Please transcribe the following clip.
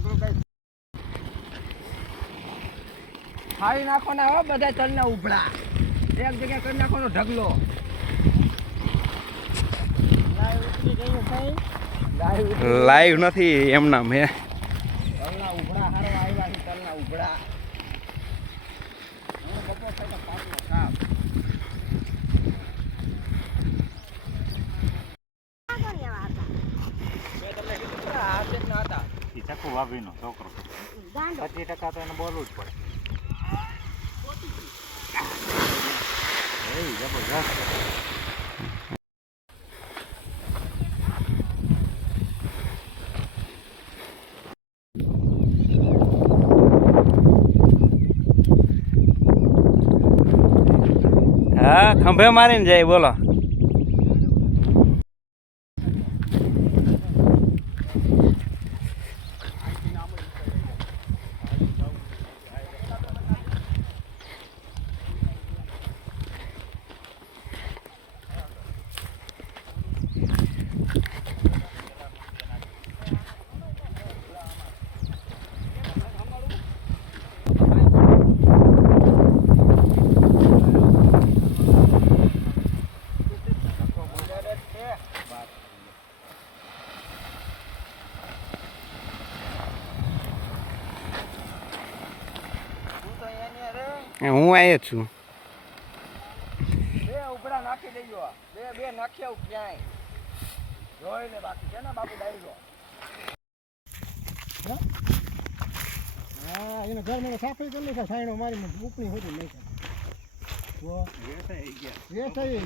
નકરું કઈ ખાઈ ના હો બધા તલના ઉભળા એક જગ્યાએ કરી નાખવાનો ઢગલો. લાઈવ નથી એમના મેં. તલના ઉભળા હારો આવ્યા તલના ઉભળા રીતના ચકુ વાવીનો છોકરો પચીસ ટકા તો એને બોલવું જ પડે. જબરજસ્ત. હા ખંભે મારીને જાય બોલો હું તો અહીંયા રે હું આયે જ છું. બે ઉભરા નાખી દેજો બે બે નાખ્યા ક્યાંય. જોઈને બાકી છે ને બાપુ ડાયરો. હા એને ઘર મને સાફી કરી નાખ્યા સાઈડો મારી ઉપની હોતી નહીં એ થઈ ગયા. થઈ